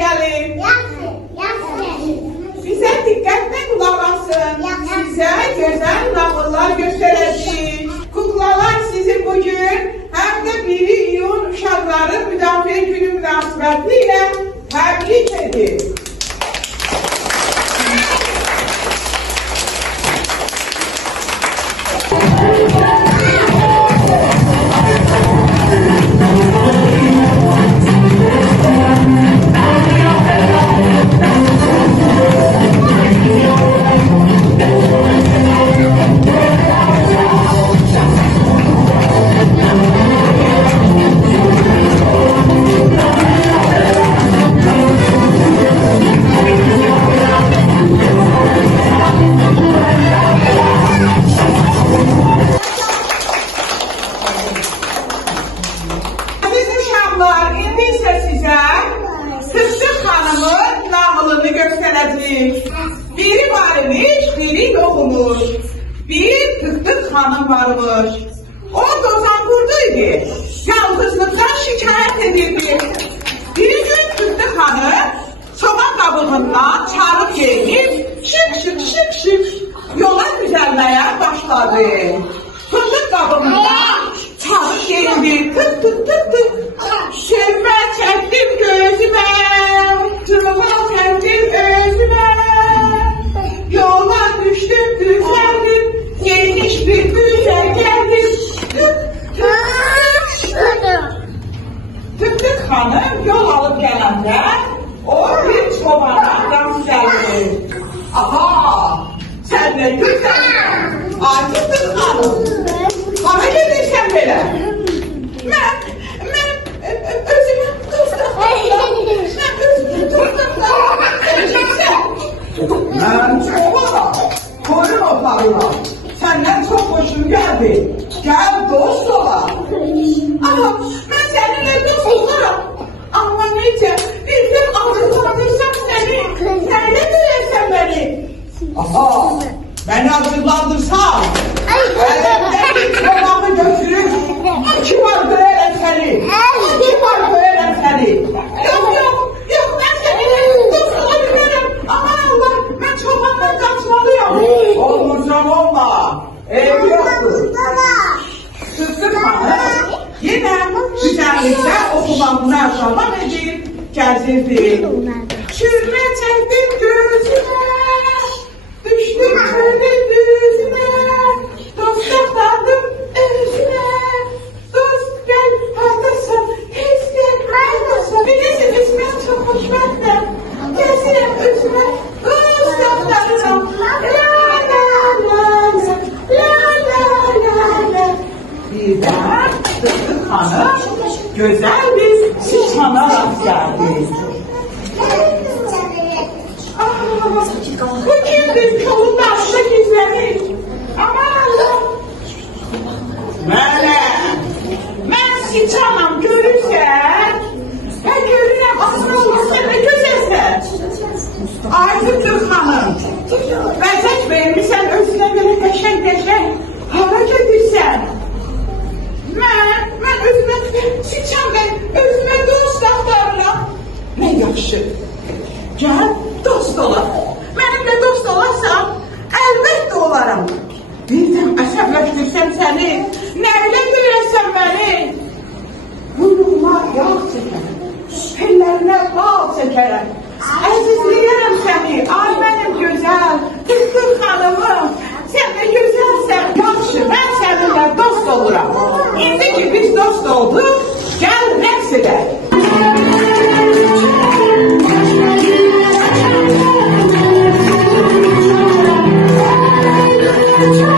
gəlin. Bizə diqqətlə qulaq asın. Sizə gözəl nağıllar göstərəcəyik. Kuklalar sizi bugün həm də 1 iyun Uşaqların Müdafiə Günü münasibətilə təbrik edir. Biri var imiş, biri yoxmuş. Bir Tık-tık xanım varmış. O dozanqurduydu. Yalnızlıqdan şikayət edirdi. Bir gün Tık-tık xanım soğan qabığından çarıq geyinib şık yola düzəlməyə başladı. Tık-tık qabığından çarıq geyinib tık. Şermə çəkdim gözümə, tırıma çəkdim özümə. Yola düşdüm, düzəldim, geniş bir büyüyə gəldim. Tık-tık xanım yol alıb gələndə o bir çobana rast gəldi. Aha, sən nə gözəlsən? Ay Tık-tık xanım, bana gedirsən belə? Mən özümü Mən çobanam, koyun otarıram. Səndən çox hoşum gəldi. Gəl dost olaq. Aha, mən səninlə dost olaram. Amma necə, bildim acıqlandırsam səni. Nəyə döyərsən məni? Aha, məni acıqlandırsam. Əlimdən bir çobanı götürür. Kim var döyərəm səni? Kim var döyərəm səni? Yox, mən səninlə dost ola bilmərəm. Aman Allah, mən çobandan qaçmalıyam. Olmursan olma, ev yoxdur. Tık-tık xanım yenə güzəllikdə oxumağını aşağı edib gəzirdi. Şürmə çəkdim gözümə, düşdüm çölün düzümə, dost axtardım özümə. Dost gəl, hardasan, tez gəl, hardasan. Bilirsiniz, mən çox xoşbəxtəm. Gəzirəm özümə, dost axtarıram. Birdən Tık-tık xanım gözəl bir siçana rast gəldi. Bu kimdir kolun başında gizlənir? Aman Allah! Mən siçanam, görürsən? Mən görürəm, aslında olmazsa nə gözəlsən? Ay Tık-tık xanım, bəzək vermirsən özünə görə qəşəng, hara gedirsən? Mən özümə siçan və özümə dost axtarıram. Nə yaxşı, gəl dost olaq. Mənimlə dost olarsan, əlbəttə olaram. Birdən əsəbləşdirsən səni, nə ilə görərsən məni? Buyruğuma yağ çəkərəm, ellərinə bal çəkərəm. Əzizləyərəm səni, ay mənim gözəl, Tık-tık xanımım. Sən də gözəlsən, yaxşı, mən səninlə dost oluram. İndi ki biz dost olduq, gəl rəqs edək. Thank you.